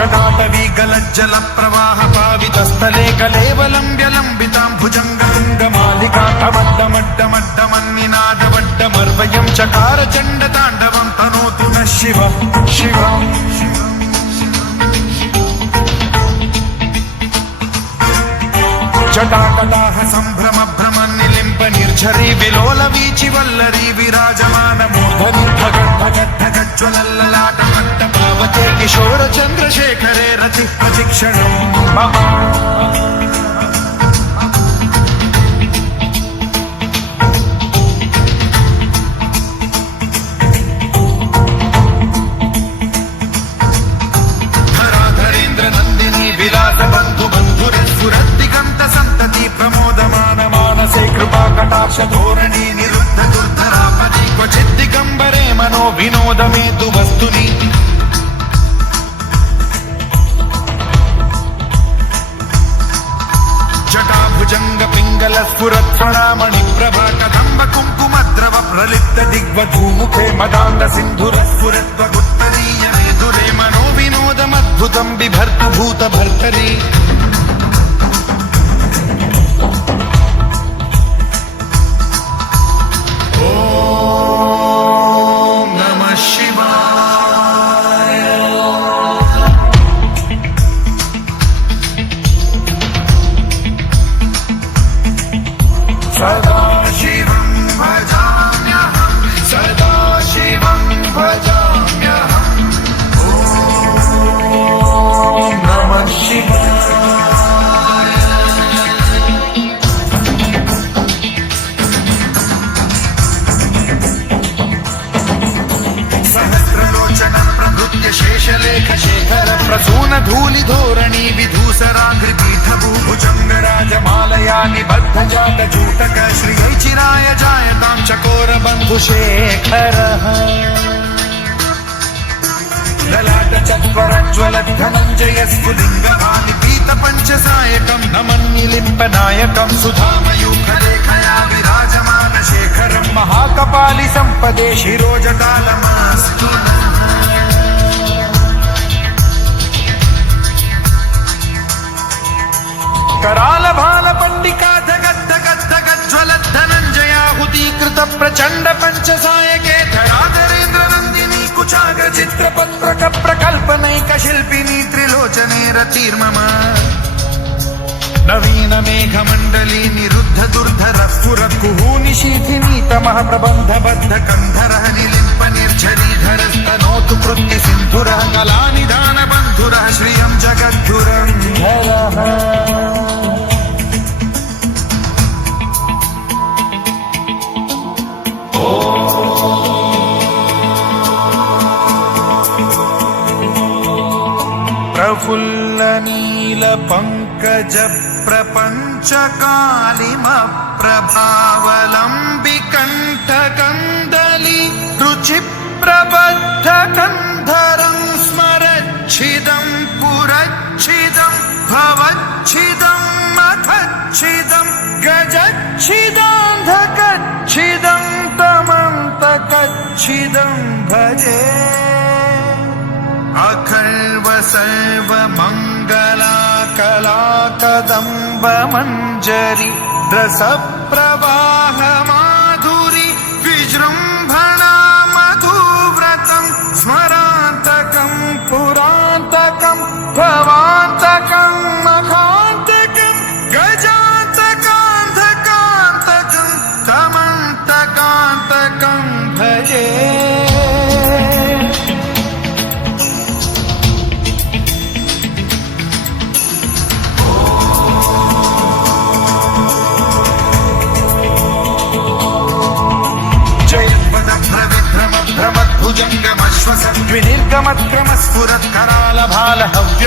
जटाटवीगलज्जल प्रवाह पावितस्थले कलेवलम्ब्य लम्बितां भुजङ्गतुङ्गमालिकाटमड्डमड्डमड्डमन्निनादवड्डमर्वयं चकार चण्डताण्डवं तनोतु नः शिवः शिवम् जटाकटाह सम्भ्रम भ्रमन्निलिम्प निर्झरी विलोल वीचि वल्लरी विराजमान मूर्धनि धगद्धगद्धगज्ज्वलल्ललाट मट्टपावते किशोर चन्द्रशेखरे रति प्रतिक्षणं मम धराधरेन्द्र नन्दिनी विलास बन्धु बन्धुरस्फुरद्दिगन्त सन्तति प्रमोदमान मानसे कृपा कटाक्ष धोरणी निरुद्ध दुर्धरापदि क्वचिद्दिगम्बरे मनो विनोद मेतु वस्तुनि जटाभुजंग पिंगल स्फुरत्फणामणि प्रभा कदम्ब कुङ्कुमद्रव प्रलिप्त दिग्वधूमुखे मदान्ध सिन्धुर स्फुरत्वगुत्तरीय मेधुरे मनो विनोदमद्भुतं बिभर्तु भूत भर्तरि सदाशिवं भजाम्यहं सदाशिवं भजाम्यहं ॐ नमः शिवाय सहस्रलोचन प्रभृत्य शेषलेख शेखर प्रसून धूलि धोरणी विधूसराग्रि पीठभूभुजंग राजमालया निबद्ध जात जूटक श्रियै चिराय जायतां चकोर बन्धुशेखरः ललाट चत्वरज्ज्वल धनञ्जय स्फुलिङ्गभानि पीत पञ्चसायकं नमन्निलिम्पनायकं सुधामयूखलेखया विराजमान शेखरं महाकपालि सम्पदे शिरोजटालमास्तु कराल भाल पंडिका धगद्धगद्धगज्ज्वल धनञ्जयाहुतीकृत प्रचण्ड पञ्चसायके धराधरेन्द्र नन्दिनी कुचाग चित्रपत्रक प्रकल्पनैक शिल्पिनी त्रिलोचने रतिर्मम नवीन मेघमण्डली निरुद्ध दुर्धर स्फुर कुहूनि शीथिनी तमः प्रबन्ध बद्ध कन्धरः निलिम्प निर्झरीधरस्तनोतु कृत्ति सिन्धुरः कलानिधान बन्धुरः श्रियं जगद्धुरन्धरः प्रफुल्ल नील पंकज प्रपंच कालिम प्रभावलंबि कंठ कंदली रुचि प्रबद्ध कंधरं स्मरच्छिदं पुरच्छिदं भवच्छिदं मखच्छिदं गजच्छिदान्धकच्छिदं तमन्तकच्छिदं भजे अखर्व सर्व मंगला कला कदम्ब मंजरी रस प्रवाह माधुरी विजृंभणा मधुव्रतं स्मरान्तकं पुरान्तकं भवान्तकं मखान्तकं गजान्तकान्धकान्तकं तमन्तकान्तकं भजे भुजङ्गमश्वसद्विनिर्गमत्क्रमस्फुरत् कराल भाल हव्य